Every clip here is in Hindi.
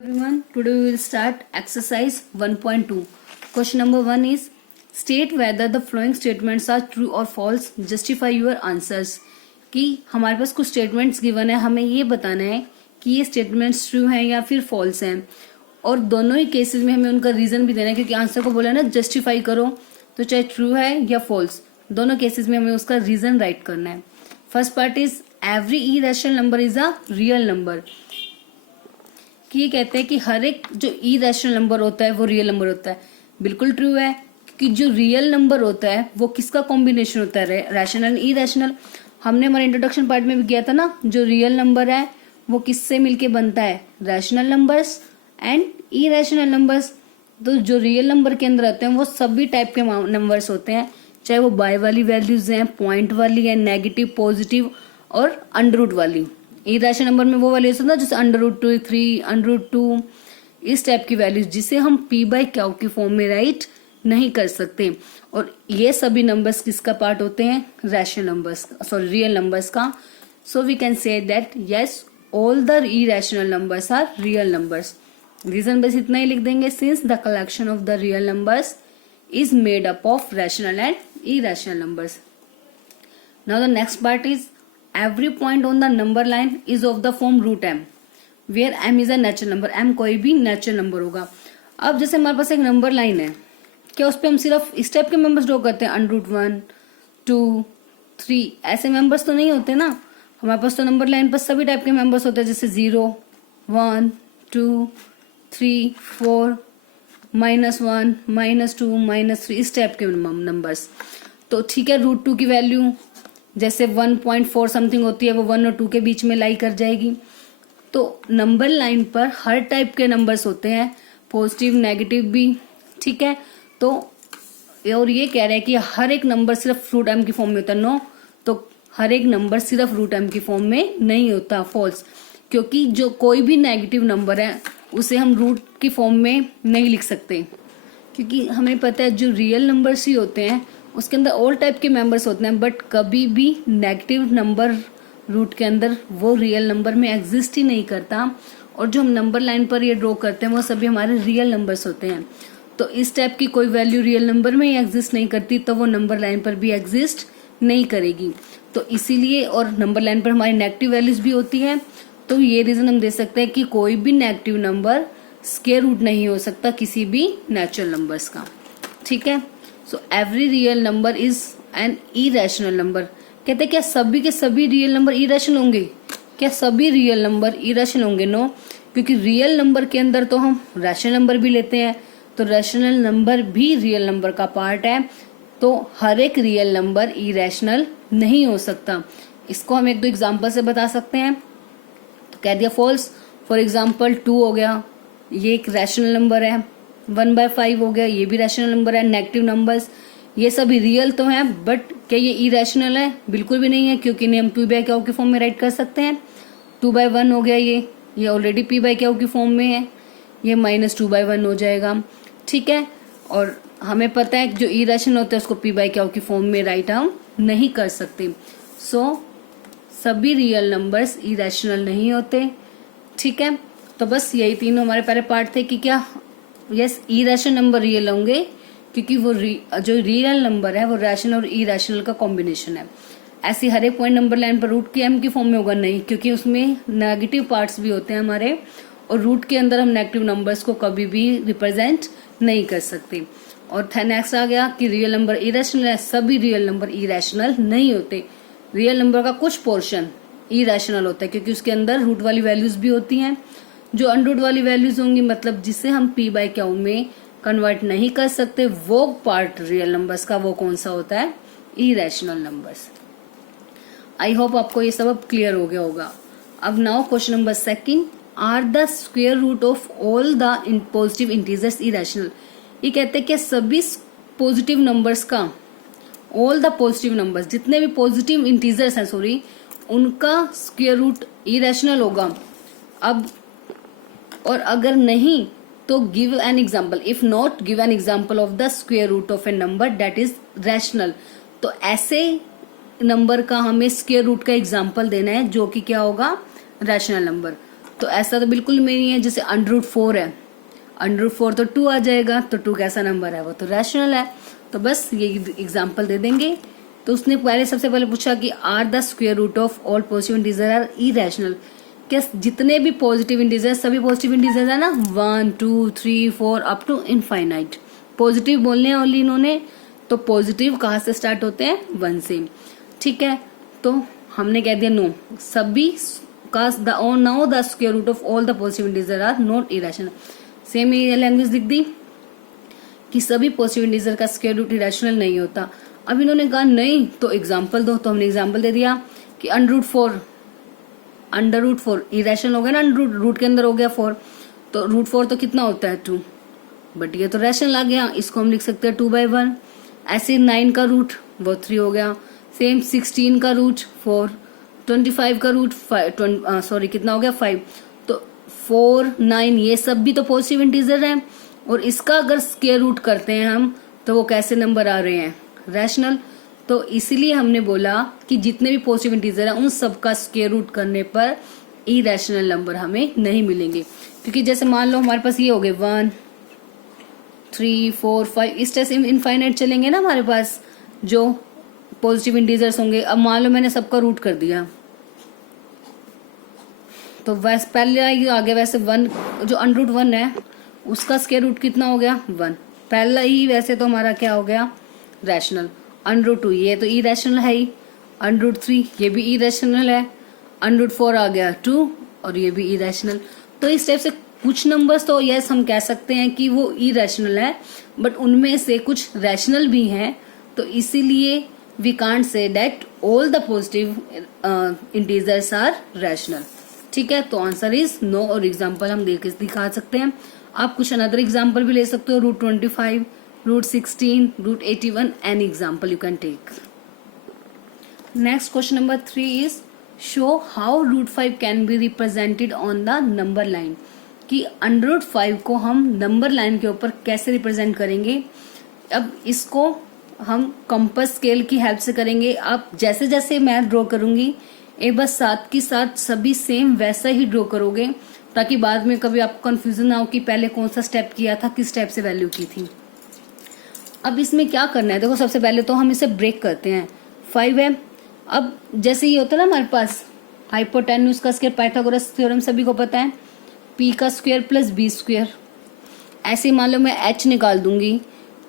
Everyone, today we will start exercise 1.2. Question number 1 is state whether the following statements are true or false. Justify your answers. कि हमारे पास कुछ स्टेटमेंट्स गिवन है, हमें ये बताना है कि ये स्टेटमेंट्स ट्रू हैं या फिर फॉल्स हैं, और दोनों ही केसेस में हमें उनका रीजन भी देना है, क्योंकि आंसर को बोला ना जस्टिफाई करो, तो चाहे ट्रू है या फॉल्स, दोनों केसेस में हमें उसका रीजन राइट करना है. First part is every irrational number is a real number. कि ये कहते हैं कि हर एक जो इरेशनल नंबर होता है वो रियल नंबर होता है. बिल्कुल ट्रू है कि जो रियल नंबर होता है वो किसका कॉम्बिनेशन होता है, रैशनल इरेशनल. हमने हमारे इंट्रोडक्शन पार्ट में भी किया था ना, जो रियल नंबर है वो किससे मिलके बनता है, rational numbers and irrational numbers. तो जो रियल नंबर के अंदर आते हैं वो सभी टाइप के नंबर्स होते हैं, चाहे वो बाय वाली वैल्यूज हैं, पॉइंट वाली है, नेगेटिव, पॉजिटिव और अंडर रूट वाली. इरेशनल नंबर में वो वैल्यूज होता है जैसे अंडर रूट 2, 3, अंडर रूट 2, इस टाइप की वैल्यूज जिसे हम पी बाई क्यू की फॉर्म में राइट नहीं कर सकते. और ये सभी नंबर्स किसका पार्ट होते हैं, rational numbers, sorry real numbers का. So we can say that yes all the irrational numbers are real numbers. Reason बस इतना ही लिख देंगे, since the collection of the real numbers is made up of rational and irrational numbers. Now the next part is every point on the number line is of the form root m, where m is a natural number. m कोई भी नेचुरल नंबर होगा. अब जैसे हमारे पास एक नंबर लाइन है, क्या उस पर हम सिर्फ इस टाइप के मेंबर्स ड्रॉ करते हैं, अंडर रूट 1, 2, 3, ऐसे मेंबर्स तो नहीं होते ना. हमारे पास तो नंबर लाइन पर सभी टाइप के मेंबर्स होते हैं, जैसे 0, 1, 2, 3, 4, -1, -2, -3, इस टाइप के नंबर्स. तो ठीक है, रूट 2 की वैल्यू जैसे 1.4 समथिंग होती है, वो 1 और 2 के बीच में लाई कर जाएगी. तो नंबर लाइन पर हर टाइप के नंबर्स होते हैं, पॉजिटिव नेगेटिव भी. ठीक है, तो और ये कह रहा है कि हर एक नंबर सिर्फ रूट एम की फॉर्म में होता है. नो, तो हर एक नंबर सिर्फ रूट एम की फॉर्म में नहीं होता, फॉल्स. क्योंकि जो कोई भी नेगेटिव नंबर है उसे हम रूट की फॉर्म में नहीं लिख सकते, क्योंकि हमें पता है जो रियल नंबर्स ही होते हैं उसके अंदर ऑल टाइप के मेंबर्स होते हैं, बट कभी भी नेगेटिव नंबर रूट के अंदर वो रियल नंबर में एग्जिस्ट ही नहीं करता. और जो हम नंबर लाइन पर ये ड्रॉ करते हैं वो सभी हमारे रियल नंबर्स होते हैं. तो इस टाइप की कोई वैल्यू रियल नंबर में ही एग्जिस्ट नहीं करती, तो वो नंबर लाइन पर भी एग्जिस्ट नहीं करेगी. तो इसीलिए, और नंबर लाइन पर हमारी नेगेटिव वैल्यूज भी होती है, तो ये रीजन हम दे सकते हैं कि कोई भी नेगेटिव नंबर स्क्वायर रूट नहीं हो सकता किसी भी नेचुरल नंबर्स का. ठीक है, so every real number is an irrational number. कहते हैं क्या सभी के सभी रियल नंबर इरेशनल होंगे, क्या सभी रियल नंबर इरेशनल होंगे? नो, क्योंकि रियल नंबर के अंदर तो हम रैशनल नंबर भी लेते हैं, तो रैशनल नंबर भी रियल नंबर का पार्ट है. तो हर एक रियल नंबर इरेशनल नहीं हो सकता. इसको हम एक दो एग्जाम्पल से बता सकते हैं. कह दिया फॉल्स. फॉर एग्जाम्पल 2 हो गया, ये एक रैशनल नंबर है. 1/5 हो गया, ये भी रैशनल नंबर है. नेगेटिव नंबर्स ये सभी रियल तो हैं, बट क्या ये इरेशनल है? बिल्कुल भी नहीं है, क्योंकि इन्हें हम 2/q की फॉर्म में राइट कर सकते हैं. 2/1 हो गया, ये ऑलरेडी p/q की फॉर्म में है, ये -2/1 हो जाएगा. ठीक है, और हमें पता है कि जो इरेशनल होता है उसको p/q की फॉर्म में राइट हम नहीं कर सकते. सो सभी रियल नंबर्स इरेशनल नहीं होते. ठीक है, तो बस यही तीनों हमारे पहले पार्ट थे कि क्या यस इरेशनल नंबर रियल होंगे, क्योंकि वो जो रियल नंबर है वो रैशनल और इरेशनल का कॉम्बिनेशन है. ऐसे हर एक पॉइंट नंबर लाइन पर रूट के एम की फॉर्म में होगा नहीं, क्योंकि उसमें नेगेटिव पार्ट्स भी होते हैं हमारे, और रूट के अंदर हम नेगेटिव नंबर्स को कभी भी रिप्रेजेंट नहीं कर सकते. और नेक्स्ट आ गया कि रियल नंबर इरेशनल है. सभी रियल नंबर इरेशनल नहीं होते. रियल नंबर का कुछ पोर्शन इरेशनल होता है, क्योंकि उसके अंदर रूट वाली वैल्यूज भी होती हैं. जो अंडर रूट वाली वैल्यूज होंगी, मतलब जिसे हम p/q में कन्वर्ट नहीं कर सकते, वो पार्ट रियल नंबर्स का वो कौन सा होता है, इरेशनल नंबर्स. आई होप आपको ये सब क्लियर हो गया होगा. अब now question number 2, are the square root of all the positive integers irrational. ये कहते हैं कि सभी पॉजिटिव नंबर्स का, ऑल द पॉजिटिव नंबर्स, जितने भी पॉजिटिव इंटीजर्स हैं सॉरी, उनका स्क्वायर रूट इरेशनल होगा. अब और अगर नहीं तो give an example. If not, give an example of the square root of a number that is rational. तो ऐसे नंबर का हमें स्क्वायर रूट का एग्जाम्पल देना है जो कि क्या होगा, रैशनल नंबर. तो ऐसा तो बिल्कुल भी नहीं है। जैसे √4 है, √4 तो 2 आ जाएगा, तो 2 कैसा नंबर है, वो तो रैशनल है। तो बस ये एग्जाम्पल दे देंगे। तो उसने सबसे पहले पूछा कि are the square root of all positive integer are irrational, क्या जितने भी पॉजिटिव इंटीजर, सभी पॉजिटिव इंटीजर है ना, 1 2 3 4 अप टू इनफाइनाइट पॉजिटिव बोलने हैं ओनली इन्होंने। तो पॉजिटिव कहाँ से स्टार्ट होते हैं, 1 से। ठीक है, तो हमने कह दिया नो, सभी का now the square root of all the positive integer are not irrational. Same ये लैंग्वेज लिख दी कि सभी पॉजिटिव इंटीजर का स्क्वायर रूट इरेशनल नहीं होता। अब इन्होंने कहा नहीं तो एग्जाम्पल दो, तो हमने एग्जाम्पल दे दिया कि √4 इरेशनल हो गया ना, रूट के अंदर हो गया 4, तो √4 तो कितना होता है 2, बट ये तो रैशनल आ गया, इसको हम लिख सकते हैं 2/1। ऐसे 9 का रूट वो 3 हो गया, सेम 16 का रूट 4, 25 का रूट 5, कितना हो गया 5, तो 4 9 ये सब भी तो पॉजिटिव इंटीजर है, और इसका अगर स्क्वायर रूट करते हैं हम तो वो कैसे नंबर आ रहे हैं, रैशनल। तो इसीलिए हमने बोला कि जितने भी पॉजिटिव इंटीजर हैं उन सब का स्क्वायर रूट करने पर इरेशनल नंबर हमें नहीं मिलेंगे। क्योंकि जैसे मान लो हमारे पास ये हो गए 1 3 4 5, इस तरह से इनफाइनाइट चलेंगे ना हमारे पास जो पॉजिटिव इंटीजर्स होंगे। अब मान लो मैंने सबका रूट कर दिया, तो वैसे पहले आ गया वैसे 1, जो √1 है उसका स्क्वायर रूट कितना हो गया 1, पहला ही वैसे तो हमारा क्या हो गया रैशनल। √2 ये तो इरेशनल है ही, √3 ये भी इरेशनल है, √4 आ गया 2 और ये भी इरेशनल। तो इस टाइप से कुछ नंबर्स तो यस हम कह सकते हैं कि वो इरेशनल है, बट उनमें से कुछ रैशनल भी हैं। तो इसीलिए we can't say that all the positive integers are rational. ठीक है, तो आंसर इज नो, और एग्जाम्पल हम देख दिखा सकते हैं। आप कुछ अनदर एग्जाम्पल भी ले सकते हो, √25, √16, √81, any example you can take. Next question number 3 is show how √5 can be represented on the number line, कि √5 को हम नंबर लाइन के ऊपर कैसे रिप्रेजेंट करेंगे। अब इसको हम कंपास स्केल की हेल्प से करेंगे। आप जैसे जैसे मैं ड्रॉ करूंगी एक बार साथ के साथ सभी सेम वैसा ही ड्रॉ करोगे, ताकि बाद में कभी आपको कंफ्यूजन ना हो कि पहले कौन सा स्टेप किया था, किस स्टेप से वैल्यू की थी। अब इसमें क्या करना है, देखो सबसे पहले तो हम इसे ब्रेक करते हैं। 5 है, अब जैसे ये होता है ना हमारे पास हाइपोटेन्यूज का स्क्वायर, पाइथागोरस थ्योरम सभी को पता है, p का स्क्वायर प्लस b स्क्वायर। ऐसे मान लो मैं h निकाल दूंगी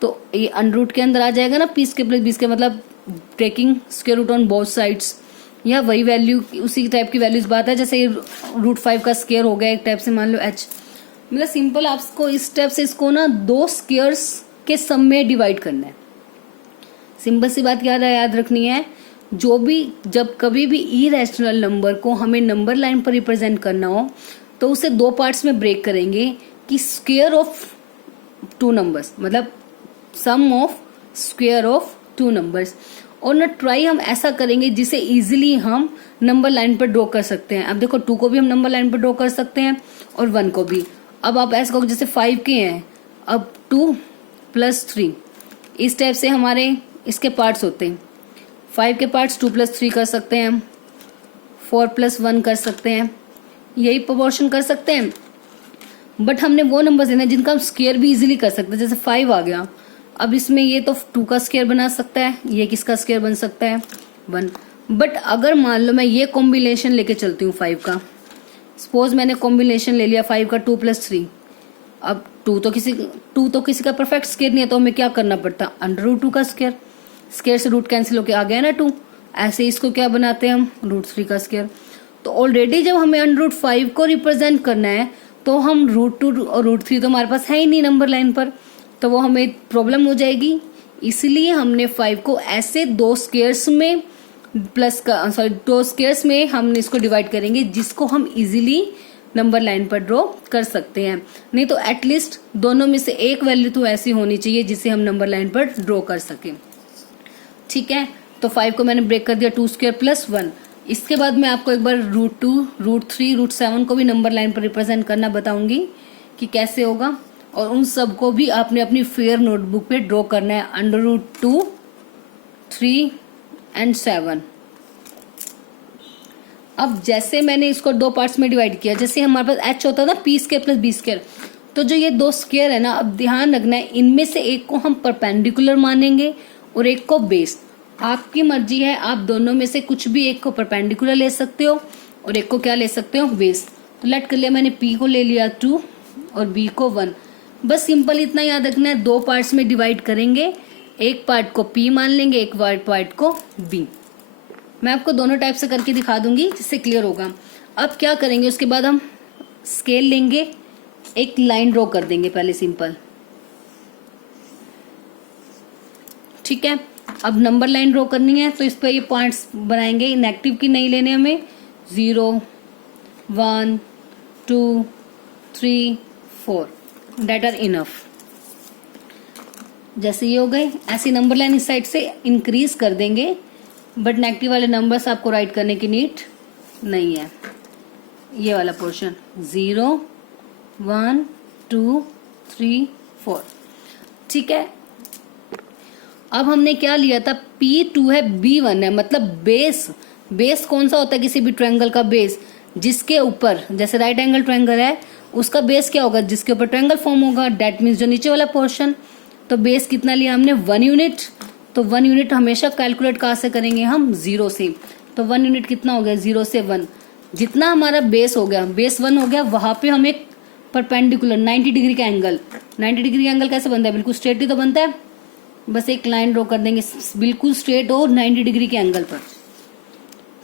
तो ये अंडर के अंदर आ जाएगा ना, p square plus b square, मतलब breaking square root on both sides. या वही वैल्यू, उसी टाइप की वैल्यूज बात है, जैसे √5 का स्क्वायर हो गया एक टाइप से, मान लो h। मतलब सिंपल आपको इस स्टेप से इसको ना 2 स्क्वायर्स के सम में डिवाइड करना है। सिंपल सी बात याद रखनी है, जो भी जब कभी भी इरेशनल नंबर को हमें नंबर लाइन पर रिप्रेजेंट करना हो तो उसे 2 पार्ट्स में ब्रेक करेंगे, कि स्क्वायर ऑफ 2 नंबर्स, मतलब सम ऑफ स्क्वायर ऑफ 2 नंबर्स। और ना ट्राई हम ऐसा करेंगे जिसे इजीली हम नंबर लाइन पर ड्रॉ कर सकते हैं। अब देखो 2 को भी हम नंबर लाइन पर ड्रॉ कर सकते हैं और 1 को भी। अब आप ऐसा कहो जैसे 5 के हैं, अब 2 + 3, इस टाइप से हमारे इसके पार्ट्स होते हैं। 5 के पार्ट्स 2 + 3 कर सकते हैं हम, 4 + 1 कर सकते हैं, यही प्रोपोर्शन कर सकते हैं। बट हमने वो नंबर देना है जिनका हम स्क्वायर भी इजीली कर सकते हैं। जैसे 5 आ गया, अब इसमें ये तो 2 का स्क्वायर बना सकता है, ये किसका स्क्वायर बन सकता है 1। बट अगर मान लो मैं ये कॉम्बिनेशन लेके चलती हूँ 5 का, सपोज मैंने कॉम्बिनेशन ले लिया 5 का 2 + 3। अब 2 तो किसी का परफेक्ट स्क्वायर नहीं है, तो हमें क्या करना पड़ता, √2 का स्क्वायर। स्क्वायर से रूट कैंसिल होके आ गया ना 2। ऐसे इसको क्या बनाते हैं हम, √3 का स्क्वायर। तो ऑलरेडी जब हमें √5 को रिप्रेजेंट करना है तो हम √2 और √3 तो हमारे पास है ही नहीं नंबर लाइन पर, तो वो हमें प्रॉब्लम हो जाएगी। इसलिए हमने 5 को ऐसे 2 स्क्वायर्स में 2 स्क्वायर्स में हमने इसको डिवाइड करेंगे, जिसको हम इजीली नंबर लाइन पर ड्रॉ कर सकते हैं। नहीं तो एटलीस्ट दोनों में से एक वैल्यू तो ऐसी होनी चाहिए जिसे हम नंबर लाइन पर ड्रॉ कर सकें। ठीक है, तो 5 को मैंने ब्रेक कर दिया 2 स्क्वायर प्लस 1। इसके बाद मैं आपको एक बार √2, √3, √7 को भी नंबर लाइन पर रिप्रेजेंट करना बताऊंगी कि कैसे होगा, और उन सब को भी आपने अपनी फेयर नोटबुक पे ड्रॉ करना है, √2, 3 and 7। अब जैसे मैंने इसको दो पार्ट्स में डिवाइड किया, जैसे हमारे पास एच होता है ना P square plus B square, तो जो ये दो स्क्वायर है ना, अब ध्यान रखना है इनमें से एक को हम परपेंडिकुलर मानेंगे और एक को बेस। आपकी मर्जी है, आप दोनों में से कुछ भी एक को परपेंडिकुलर ले सकते हो और एक को क्या ले सकते हो, बेस। तो लेट कर लिया मैंने, पी को ले लिया 2 और बी को 1। बस सिंपल इतना याद रखना है, दो पार्ट्स में डिवाइड करेंगे, एक पार्ट को पी मान लेंगे, एक पार्ट को बी। मैं आपको दोनों टाइप से करके दिखा दूंगी जिससे क्लियर होगा। अब क्या करेंगे, उसके बाद हम स्केल लेंगे, एक लाइन ड्रॉ कर देंगे पहले सिंपल, ठीक है। अब नंबर लाइन ड्रॉ करनी है तो इस पर ये पॉइंट्स बनाएंगे, इनएक्टिव की नहीं लेने हमें, 0 1 2 3 4 दैट आर इनफ। जैसे ये हो गए, ऐसी नंबर लाइन इस साइड से इंक्रीज कर देंगे, बट नेगेटिव वाले नंबर्स आपको राइट करने की नीड नहीं है। ये वाला पोर्शन 0 1 2 3 4, ठीक है। अब हमने क्या लिया था, P2 है B1 है, मतलब बेस कौन सा होता है किसी भी ट्रायंगल का बेस, जिसके ऊपर, जैसे राइट एंगल ट्रायंगल है उसका बेस क्या होगा, जिसके ऊपर ट्रायंगल फॉर्म होगा, डेट मीन्स जो नीचे वाला पोर्शन। तो बेस कितना लिया हमने, 1 यूनिट। तो 1 यूनिट हमेशा कैलकुलेट कहाँ से करेंगे हम, 0 से। तो 1 यूनिट कितना हो गया, 0 से 1। जितना हमारा बेस हो गया, बेस 1 हो गया, वहां पे हम एक परपेंडिकुलर 90 डिग्री का एंगल, 90 डिग्री का एंगल कैसे बनता है, बिल्कुल स्ट्रेट ही तो बनता है। बस एक लाइन ड्रॉ कर देंगे बिल्कुल स्ट्रेट और 90 डिग्री के एंगल पर,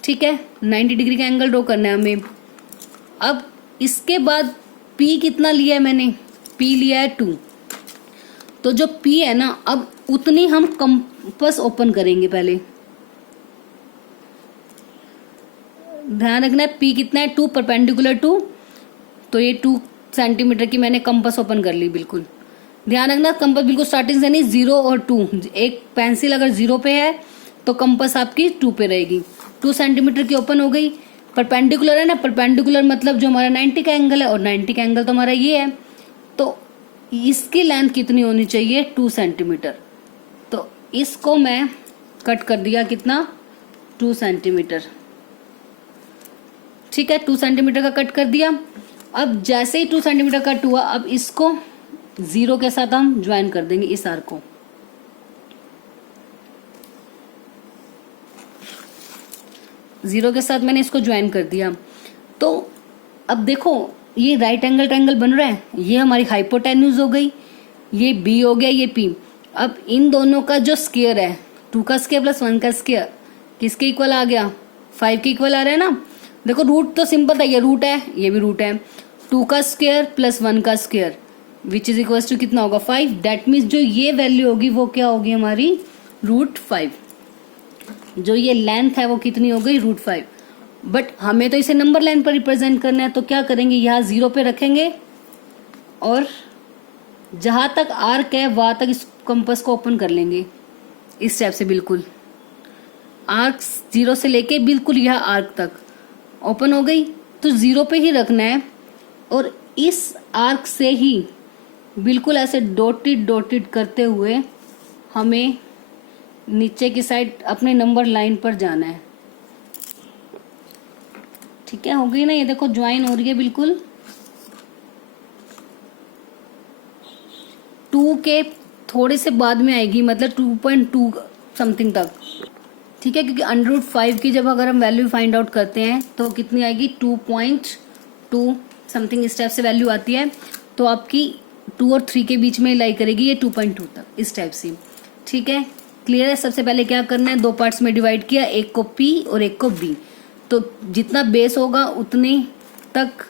ठीक है। 90 डिग्री का एंगल ड्रॉ करना है हमें। अब इसके बाद P कितना लिया है मैंने, P लिया है 2। तो जो P है ना, अब उतनी हम कंपास ओपन करेंगे पहले, ध्यान रखना है। P कितना है, 2 परपेंडिकुलर 2, तो ये 2 सेंटीमीटर की मैंने कंपास ओपन कर ली। बिल्कुल ध्यान रखना, कंपास बिल्कुल स्टार्टिंग से नहीं, 0 और 2, एक पेंसिल अगर 0 पे है तो कंपास आपकी 2 पे रहेगी। 2 सेंटीमीटर की ओपन हो गई। परपेंडिकुलर है ना, परपेंडिकुलर मतलब जो हमारा 90 का एंगल है, और 90 का एंगल तो हमारा ये है, तो इसकी लेंथ कितनी होनी चाहिए, 2 सेंटीमीटर। तो इसको मैं कट कर दिया कितना, 2 सेंटीमीटर, ठीक है। 2 सेंटीमीटर का कट कर दिया। अब जैसे ही 2 सेंटीमीटर कट हुआ, अब इसको 0 के साथ हम ज्वाइन कर देंगे इस आर्क को। जीरो के साथ मैंने इसको ज्वाइन कर दिया। तो अब देखो ये राइट एंगल ट्रायंगल बन रहा है, ये हमारी हाइपोटेन्यूज हो गई, ये बी हो गया, ये पी। अब इन दोनों का जो स्क्वायर है, 2 का स्क्वायर प्लस 1 का स्क्वायर किसके इक्वल आ गया, 5 के इक्वल आ रहा है ना। देखो रूट तो सिंपल था, ये रूट है, ये भी रूट है। 2 का स्क्वायर प्लस 1 का square which is equal to कितना होगा, 5। डेट मीन्स जो ये वैल्यू होगी वो क्या होगी हमारी, √5। जो ये लेंथ है वो कितनी हो गई, √5। बट हमें तो इसे नंबर लाइन पर रिप्रेजेंट करना है, तो क्या करेंगे, यहाँ 0 पे रखेंगे और जहां तक आर्क है वहां तक इस कंपास को ओपन कर लेंगे इस टाइप से। बिल्कुल आर्क 0 से लेके बिल्कुल यह आर्क तक ओपन हो गई, तो 0 पे ही रखना है और इस आर्क से ही बिल्कुल ऐसे डॉटेड करते हुए हमें नीचे की साइड अपने नंबर लाइन पर जाना है। ठीक है, हो गई ना, ये देखो ज्वाइन हो रही है बिल्कुल 2 के थोड़े से बाद में आएगी, मतलब 2.2 समथिंग तक। ठीक है, क्योंकि √5 की जब अगर हम वैल्यू फाइंड आउट करते हैं तो कितनी आएगी, 2.2 समथिंग इस टाइप से वैल्यू आती है। तो आपकी 2 और 3 के बीच में लाई करेगी ये 2.2 तक इस टाइप से। ठीक है, क्लियर है। सबसे पहले क्या करना है, 2 पार्ट्स में डिवाइड किया, एक को P और एक को B। तो जितना बेस होगा उतनी तक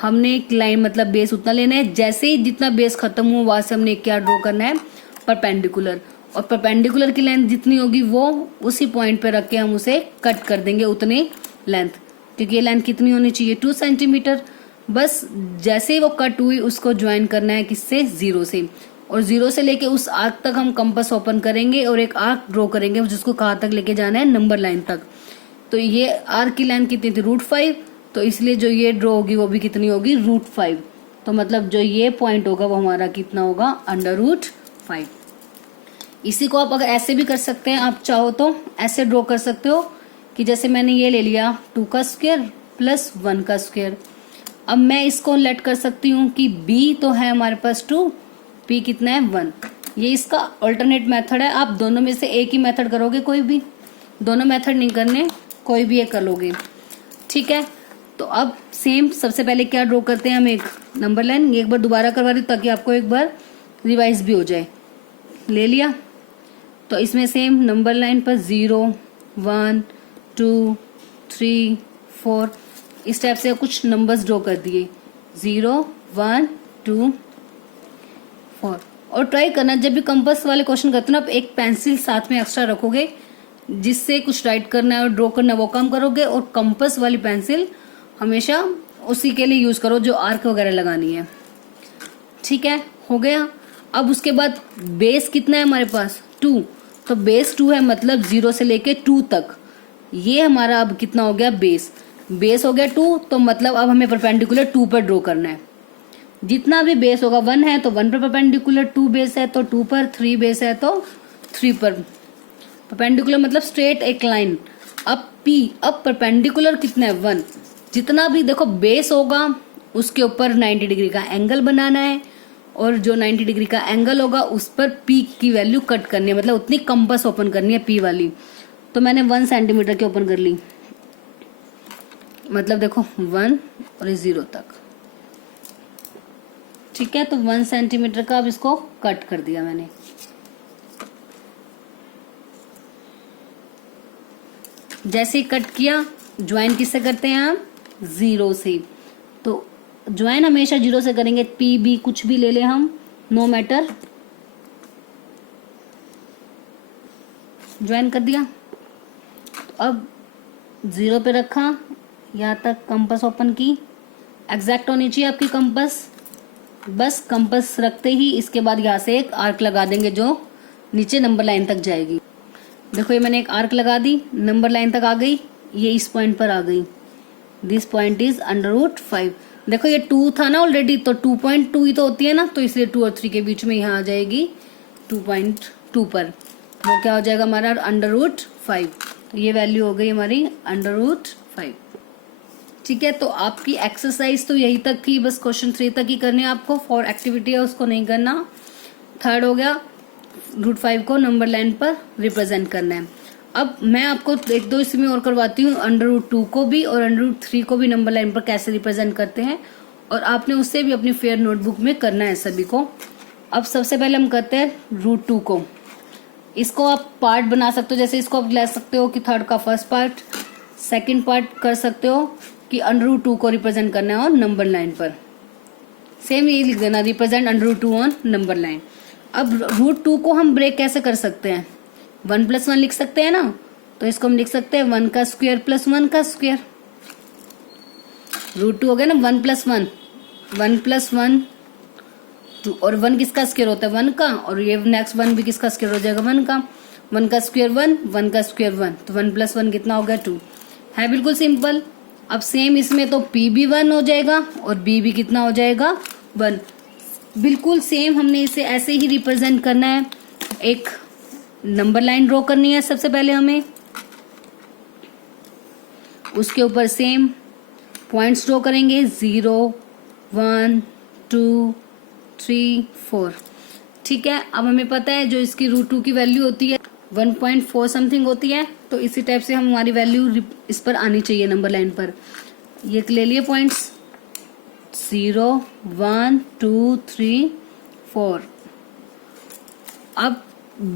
हमने एक लाइन, मतलब बेस उतना लेना है। जैसे ही जितना बेस खत्म हो वहां से हमने क्या ड्रॉ करना है, परपेंडिकुलर। और परपेंडिकुलर की लेंथ जितनी होगी वो उसी पॉइंट पे रख के हम उसे कट कर देंगे उतनी लेंथ, क्योंकि ये लेंथ कितनी होनी चाहिए, 2 सेंटीमीटर। बस जैसे ही वो कट हुई उसको ज्वाइन करना है किससे, 0 से। और 0 से लेके उस आर्क तक हम कंपास ओपन करेंगे और एक आर्क ड्रॉ करेंगे जिसको कहाँ तक लेके जाना है, नंबर लाइन तक। तो ये आर्क की लेंथ कितनी थी, √5, तो इसलिए जो ये ड्रॉ होगी वो भी कितनी होगी, √5। तो मतलब जो ये पॉइंट होगा वो हमारा कितना होगा, √5। इसी को आप अगर ऐसे भी कर सकते हैं, आप चाहो तो ऐसे ड्रॉ कर सकते हो कि जैसे मैंने ये ले लिया 2 का स्क्वायर प्लस 1 का स्क्वायर। अब मैं इसको लेट कर सकती हूँ कि b तो है हमारे पास 2, p कितना है 1। ये इसका अल्टरनेट मेथड है। आप दोनों में से एक ही मेथड करोगे, कोई भी, दोनों मेथड नहीं करने, कोई भी एक कर लोगे, ठीक है। तो अब सेम सबसे पहले क्या ड्रॉ करते हैं हम, एक नंबर लाइन। एक बार दोबारा करवा रही हूँ ताकि आपको एक बार रिवाइज भी हो जाए। ले लिया, तो इसमें सेम नंबर लाइन पर 0 1 2 3 4 इस टाइप से कुछ नंबर्स ड्रॉ कर दिए, 0 1 2 4। और ट्राई करना जब भी कंपास वाले क्वेश्चन करते हो ना, आप एक पेंसिल साथ में एक्स्ट्रा रखोगे, जिससे कुछ राइट करना है और ड्रॉ करना है वो काम करोगे। और कंपास वाली पेंसिल हमेशा उसी के लिए यूज करो जो आर्क वगैरह लगानी है, ठीक है। हो गया। अब उसके बाद बेस कितना है हमारे पास 2, तो बेस 2 है, मतलब 0 से लेके 2 तक। ये हमारा अब कितना हो गया, बेस हो गया 2, तो मतलब अब हमें परपेंडिकुलर 2 पर ड्रॉ करना है। जितना भी बेस होगा, 1 है तो 1 पर परपेंडिकुलर, 2 बेस है तो 2 पर, 3 बेस है तो 3 पर परपेंडिकुलर, मतलब स्ट्रेट एक लाइन। अब अब परपेंडिकुलर कितना है 1। जितना भी देखो बेस होगा उसके ऊपर 90 डिग्री का एंगल बनाना है, और जो 90 डिग्री का एंगल होगा उस पर पी की वैल्यू कट करनी है, मतलब उतनी कंपास ओपन करनी है पी वाली। तो मैंने 1 सेंटीमीटर की ओपन कर ली, मतलब देखो 1 और 0 तक, ठीक है। तो 1 सेंटीमीटर का अब इसको कट कर दिया मैंने। जैसे ही कट किया, ज्वाइन किससे करते हैं हम, 0 से। तो ज्वाइन हमेशा 0 से करेंगे, पी बी कुछ भी ले ले हम, नो मैटर। ज्वाइन कर दिया, तो अब 0 पे रखा, यहाँ तक कंपास ओपन की, एग्जैक्ट होनी चाहिए आपकी कंपास। बस कंपास रखते ही इसके बाद यहाँ से एक आर्क लगा देंगे जो नीचे नंबर लाइन तक जाएगी। देखो ये मैंने एक आर्क लगा दी, नंबर लाइन तक आ गई, ये इस पॉइंट पर आ गई। This point is √5। देखो ये 2 था ना ऑलरेडी, तो 2.2 ही तो होती है ना, तो इसलिए 2 और 3 के बीच में यहाँ आ जाएगी 2.2 पर। वो क्या हो जाएगा हमारा √5। तो ये वैल्यू हो गई हमारी √5, ठीक है। तो आपकी एक्सरसाइज तो यही तक थी, बस क्वेश्चन 3 तक ही करनी है आपको। 4 एक्टिविटी है उसको नहीं करना। 3rd हो गया, √5 को नंबर लाइन पर रिप्रेजेंट करना है। अब मैं आपको एक दो इसमें और करवाती हूँ, √2 को भी और √3 को भी नंबर लाइन पर कैसे रिप्रेजेंट करते हैं, और आपने उससे भी अपनी फेयर नोटबुक में करना है सभी को। अब सबसे पहले हम करते हैं √2 को। इसको आप पार्ट बना सकते हो, जैसे इसको आप ले सकते हो कि 3rd का फर्स्ट पार्ट, 2nd पार्ट कर सकते हो कि √2 को रिप्रेजेंट करना है और नंबर लाइन पर। सेम यही लिख देना, रिप्रेजेंट √2 ऑन नंबर लाइन। अब √2 को हम ब्रेक कैसे कर सकते हैं, 1 + 1 लिख सकते हैं ना, तो इसको हम लिख सकते हैं 1 का स्क्वायर प्लस 1 का स्क्वायर। √2 हो गया ना, 1 + 1, 1 + 1 2, और 1 किसका स्क्वायर होता है 1 का, और ये नेक्स्ट 1 भी किसका स्क्वायर हो जाएगा 1 का। 1 का स्क्वायर 1, 1 का स्क्वायर 1, तो 1 + 1 कितना हो गया 2, है बिल्कुल सिंपल। अब सेम इसमें तो p भी 1 हो जाएगा और b भी कितना हो जाएगा 1। बिल्कुल सेम हमने इसे ऐसे ही रिप्रेजेंट करना है। एक नंबर लाइन ड्रॉ करनी है सबसे पहले हमें, उसके ऊपर सेम पॉइंट्स ड्रॉ करेंगे, 0 1 2 3 4, ठीक है। अब हमें पता है जो इसकी √2 की वैल्यू होती है 1.4 समथिंग होती है, तो इसी टाइप से हमारी वैल्यू इस पर आनी चाहिए नंबर लाइन पर। ये ले लिए पॉइंट्स, 0 1 2 3 4। अब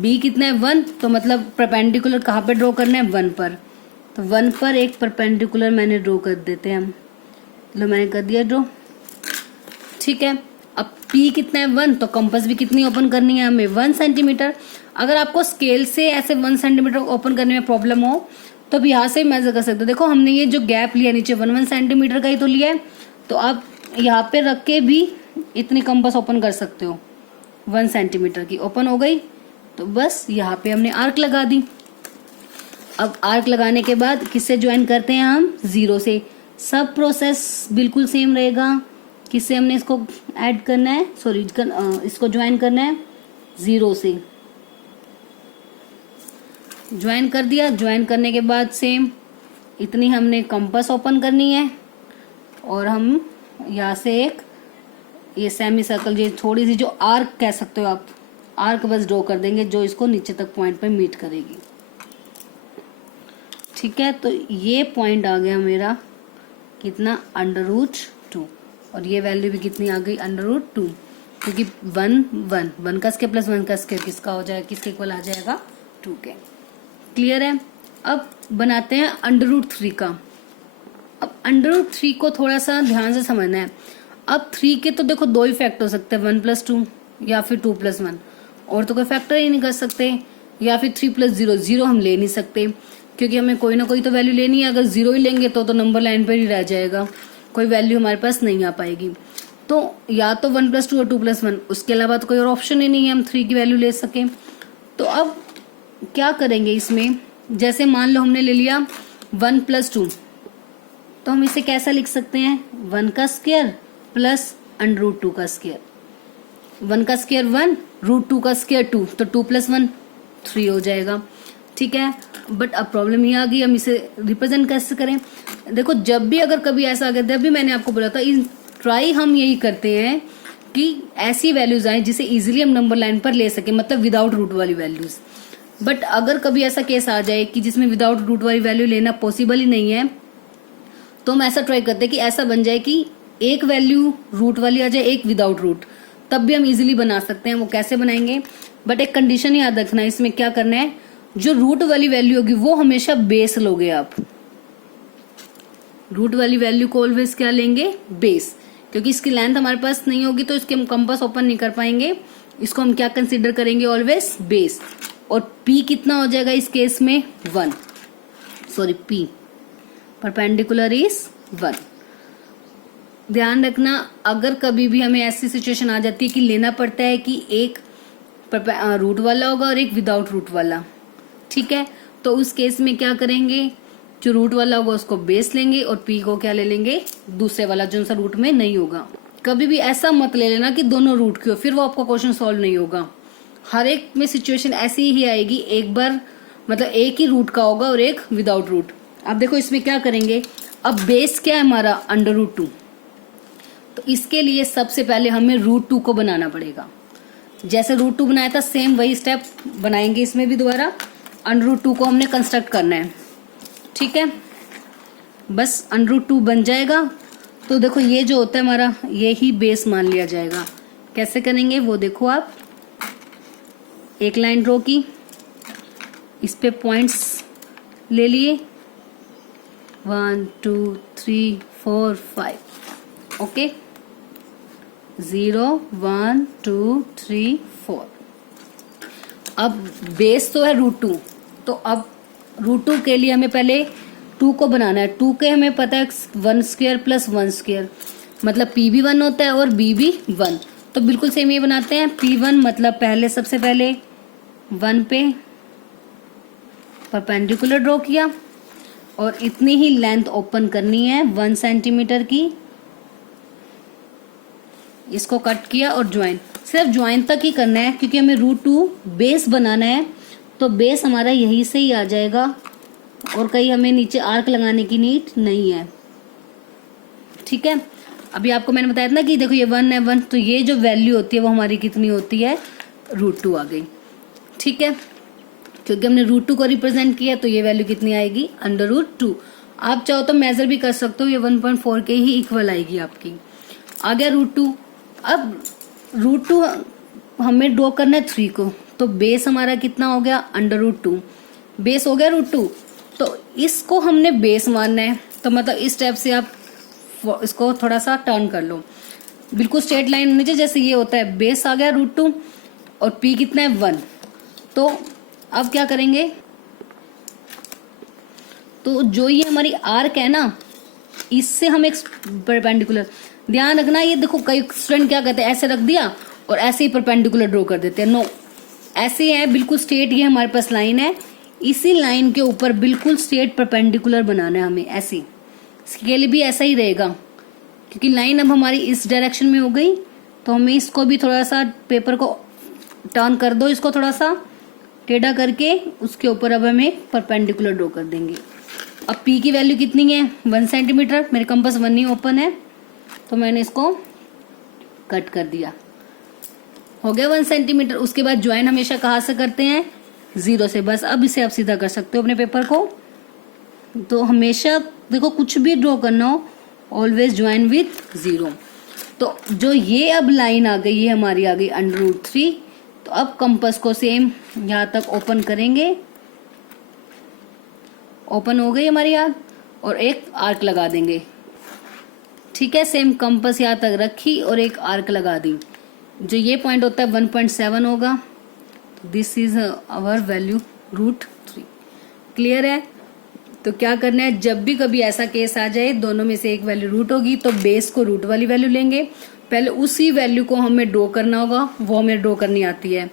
b कितना है 1, तो मतलब परपेंडिकुलर कहाँ पे ड्रॉ करना है 1 पर, तो 1 पर एक परपेंडिकुलर मैंने ड्रॉ कर देते हैं हम। लो मैंने कर दिया ड्रॉ, ठीक है। अब p कितना है 1, तो कंपास भी कितनी ओपन करनी है हमें 1 सेंटीमीटर। अगर आपको स्केल से ऐसे 1 सेंटीमीटर ओपन करने में प्रॉब्लम हो तो अब यहाँ से मेजर कर सकते हो। देखो हमने ये जो गैप लिया नीचे 1 सेंटीमीटर का ही तो लिया है, तो आप यहाँ पे रख के भी इतनी कंपास ओपन कर सकते हो। 1 सेंटीमीटर की ओपन हो गई, तो बस यहाँ पे हमने आर्क लगा दी। अब आर्क लगाने के बाद किससे ज्वाइन करते हैं हम, 0 से। सब प्रोसेस बिल्कुल सेम रहेगा। किससे हमने इसको ऐड करना है, सॉरी इसको ज्वाइन करना है 0 से। ज्वाइन कर दिया, ज्वाइन करने के बाद सेम इतनी हमने कंपास ओपन करनी है और हम यहाँ से एक ये सेमी सर्कल, ये थोड़ी सी जो आर्क कह सकते हो आप, आर्क बस ड्रॉ कर देंगे जो इसको नीचे तक पॉइंट पे मीट करेगी। ठीक है, तो ये पॉइंट आ गया मेरा कितना, √2, और ये वैल्यू भी कितनी आ गई, √2, क्योंकि 1 का स्क्वायर प्लस 1 का स्क्वायर किसका हो जाएगा, किसके इक्वल आ जाएगा, 2 के। क्लियर है। अब बनाते हैं √3 का। अब √3 को थोड़ा सा ध्यान से समझना है। अब 3 के तो देखो दो ही फैक्टर हो सकते हैं, 1 + 2 या फिर 2 + 1, और तो कोई फैक्टर ही नहीं कर सकते, या फिर 3 + 0, 0 हम ले नहीं सकते क्योंकि हमें कोई ना कोई तो वैल्यू लेनी है। अगर 0 ही लेंगे तो नंबर लाइन पर ही रह जाएगा, कोई वैल्यू हमारे पास नहीं आ पाएगी। तो या तो 1 + 2 और 2 + 1, उसके अलावा तो कोई और ऑप्शन ही नहीं है हम 3 की वैल्यू ले सकें। तो अब क्या करेंगे इसमें, जैसे मान लो हमने ले लिया 1 + 2, तो हम इसे कैसा लिख सकते हैं, 1 का स्क्वायर प्लस √2 का स्क्वायर। 1 का स्क्वायर 1, √2 का स्क्वायर 2, तो 2 + 1 3 हो जाएगा। ठीक है, बट अब प्रॉब्लम ये आ गई, हम इसे रिप्रेजेंट कैसे करें। देखो जब भी अगर कभी ऐसा आ गया, जब भी मैंने आपको बोला था ट्राई हम यही करते हैं कि ऐसी वैल्यूज आए जिसे इजीली हम नंबर लाइन पर ले सके, मतलब विदाउट रूट वाली वैल्यूज। बट अगर कभी ऐसा केस आ जाए कि जिसमें विदाउट रूट वाली वैल्यू लेना पॉसिबल ही नहीं है, तो हम ऐसा ट्राई करते हैं कि ऐसा बन जाए कि एक वैल्यू रूट वाली आ जाए, एक विदाउट रूट, तब भी हम इजीली बना सकते हैं। वो कैसे बनाएंगे, बट एक कंडीशन याद रखना है, इसमें क्या करना है, जो रूट वाली वैल्यू होगी वो हमेशा बेस लोगे आप। रूट वाली वैल्यू को ऑलवेज क्या लेंगे, बेस, क्योंकि इसकी लेंथ हमारे पास नहीं होगी तो इसके हम कंपास ओपन नहीं कर पाएंगे। इसको हम क्या कंसीडर करेंगे, ऑलवेज बेस। और P कितना हो जाएगा इस केस में, 1, सॉरी P परपेंडिकुलर इज 1। ध्यान रखना, अगर कभी भी हमें ऐसी सिचुएशन आ जाती है कि लेना पड़ता है कि एक रूट वाला होगा और एक विदाउट रूट वाला, ठीक है, तो उस केस में क्या करेंगे, जो रूट वाला होगा उसको बेस लेंगे और P को क्या ले लेंगे, दूसरे वाला जो सा रूट में नहीं होगा। कभी भी ऐसा मत ले लेना कि दोनों रूट की हो, फिर वो आपका क्वेश्चन सॉल्व नहीं होगा। हर एक में सिचुएशन ऐसी ही आएगी, एक बार मतलब एक ही रूट का होगा और एक विदाउट रूट। अब देखो इसमें क्या करेंगे, अब बेस क्या है हमारा, √2, तो इसके लिए सबसे पहले हमें √2 को बनाना पड़ेगा। जैसे √2 बनाया था सेम वही स्टेप बनाएंगे इसमें भी दोबारा, √2 को हमने कंस्ट्रक्ट करना है। ठीक है, बस √2 बन जाएगा तो देखो ये जो होता है हमारा, ये ही बेस मान लिया जाएगा। कैसे करेंगे वो देखो आप, एक लाइन ड्रॉ की, इस पे पॉइंट्स ले लिए 1 2 3 4 5, ओके, 0 1 2 3 4। अब बेस तो है √2, तो अब √2 के लिए हमें पहले 2 को बनाना है। 2 के हमें पता है 1² + 1², मतलब P भी 1 होता है और B भी 1, तो बिल्कुल सेम ये बनाते हैं। P1 मतलब पहले सबसे पहले 1 पे परपेंडिकुलर ड्रॉ किया और इतनी ही लेंथ ओपन करनी है 1 सेंटीमीटर की, इसको कट किया और ज्वाइन, सिर्फ ज्वाइन तक ही करना है क्योंकि हमें √2 बेस बनाना है, तो बेस हमारा यहीं से ही आ जाएगा और कहीं हमें नीचे आर्क लगाने की नीड नहीं है। ठीक है, अभी आपको मैंने बताया था ना कि देखो ये 1 है 1, तो ये जो वैल्यू होती है वो हमारी कितनी होती है, √2 आ गई। ठीक है, क्योंकि हमने √2 को रिप्रेजेंट किया तो ये वैल्यू कितनी आएगी, √2। आप चाहो तो मेजर भी कर सकते हो, ये 1.4 के ही इक्वल आएगी आपकी। आ गया √2। अब √2 हमें ड्रॉ करना है 3 को, तो बेस हमारा कितना हो गया, √2, बेस हो गया √2, तो इसको हमने बेस मानना है। तो मतलब इस स्टेप से आप इसको थोड़ा सा टर्न कर लो, बिल्कुल स्ट्रेट लाइन होनी चाहिए जैसे ये होता है। बेस आ गया √2 और P कितना है 1, तो अब क्या करेंगे, तो जो ये हमारी आर्क है ना, इससे हम एक परपेंडिकुलर, ध्यान रखना ये देखो कई स्टूडेंट क्या करते हैं, ऐसे रख दिया और ऐसे ही परपेंडिकुलर ड्रॉ कर देते हैं। नो, ऐसे है बिल्कुल स्ट्रेट, ये हमारे पास लाइन है, इसी लाइन के ऊपर बिल्कुल स्ट्रेट परपेंडिकुलर बनाना है हमें ऐसे। इसके लिए भी ऐसा ही रहेगा क्योंकि लाइन अब हमारी इस डायरेक्शन में हो गई, तो हमें इसको भी थोड़ा सा पेपर को टर्न कर दो, इसको थोड़ा सा टेढ़ा करके उसके ऊपर अब हमें परपेंडिकुलर ड्रॉ कर देंगे। अब P की वैल्यू कितनी है 1 सेंटीमीटर, मेरे कंपास 1 ही ओपन है तो मैंने इसको कट कर दिया, हो गया 1 सेंटीमीटर। उसके बाद ज्वाइन हमेशा कहाँ से करते हैं 0 से, बस अब इसे आप सीधा कर सकते हो अपने पेपर को। तो हमेशा देखो कुछ भी ड्रॉ करना हो ऑलवेज ज्वाइन विथ 0। तो जो ये अब लाइन आ गई ये हमारी आ गई √3। तो अब कंपास को सेम यहाँ तक ओपन करेंगे, ओपन हो गई हमारी आर्क, और एक आर्क लगा देंगे। ठीक है, सेम कंपास यहाँ तक रखी और एक आर्क लगा दी। जो ये पॉइंट होता है 1.7 होगा। This is our value √3। Clear है? तो क्या करना है, जब भी कभी ऐसा केस आ जाए दोनों में से एक वैल्यू रूट होगी तो बेस को रूट वाली वैल्यू लेंगे, पहले उसी वैल्यू को हमें ड्रॉ करना होगा, वो हमें ड्रॉ करनी आती है।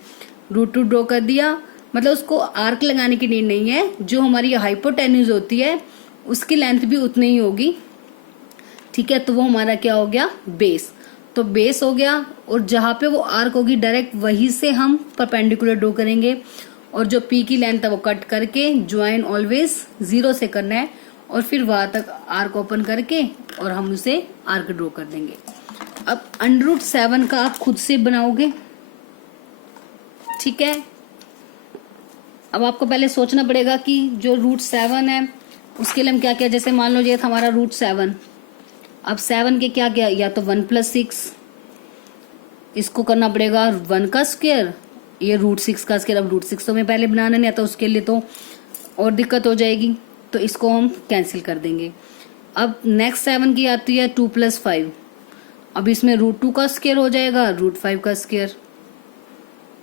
√2 ड्रॉ कर दिया, मतलब उसको आर्क लगाने की नीड नहीं है, जो हमारी हाइपोटेन्यूज होती है उसकी लेंथ भी उतनी ही होगी। ठीक है, तो वो हमारा क्या हो गया बेस। तो बेस हो गया, और जहां पे वो आर्क होगी डायरेक्ट वहीं से हम परपेंडिकुलर ड्रॉ करेंगे, और जो P की लेंथ है वो कट करके ज्वाइन ऑलवेज 0 से करना है, और फिर वहां तक आर्क ओपन करके और हम उसे आर्क ड्रॉ कर देंगे। अब √7 का आप खुद से बनाओगे। ठीक है, अब आपको पहले सोचना पड़ेगा कि जो √7 है उसके लिए हम क्या किया, जैसे मान लो ये था हमारा √7, अब 7 के क्या किया, या तो 1 + 6, इसको करना पड़ेगा 1 का स्क्वायर, ये √6 का स्क्वायर। अब √6 तो मैं पहले बनाना नहीं आता, उसके लिए तो और दिक्कत हो जाएगी, तो इसको हम कैंसिल कर देंगे। अब नेक्स्ट 7 की आती है 2 + 5, अब इसमें √2 का स्क्वायर हो जाएगा, √5 का स्क्वायर,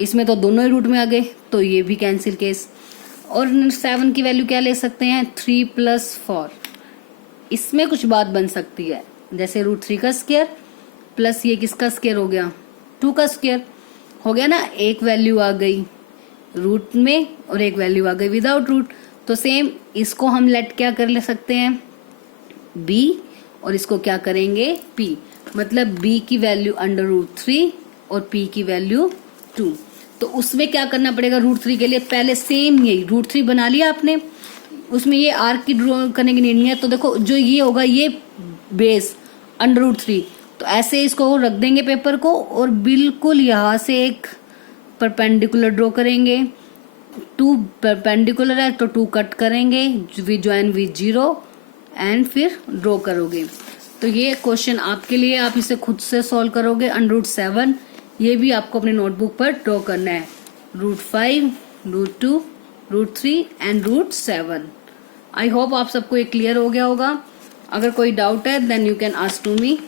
इसमें तो दोनों ही रूट में आ गए, तो ये भी कैंसिल केस। और 7 की वैल्यू क्या ले सकते हैं 3 + 4, इसमें कुछ बात बन सकती है, जैसे √3 का स्क्वायर प्लस ये किसका स्क्वायर हो गया 2 का स्क्वायर हो गया ना, एक वैल्यू आ गई रूट में और एक वैल्यू आ गई विदाउट रूट। तो सेम इसको हम लेट क्या कर ले सकते हैं b, और इसको क्या करेंगे p, मतलब b की वैल्यू √3 और p की वैल्यू 2। तो उसमें क्या करना पड़ेगा √3 के लिए, पहले सेम यही √3 बना लिया आपने, उसमें ये आर्क की ड्रॉ करने की नीड नहीं है। तो देखो जो ये होगा ये बेस √3, तो ऐसे इसको रख देंगे पेपर को, और बिल्कुल यहाँ से एक परपेंडिकुलर ड्रॉ करेंगे। 2 परपेंडिकुलर है तो 2 कट करेंगे, ज्वाइन विद 0 एंड फिर ड्रॉ करोगे। तो ये क्वेश्चन आपके लिए, आप इसे खुद से सॉल्व करोगे। √7 ये भी आपको अपने नोटबुक पर ड्रॉ करना है, √5, √2, √3 एंड √7। आई होप आप सबको ये क्लियर हो गया होगा। अगर कोई डाउट है then you can ask to me.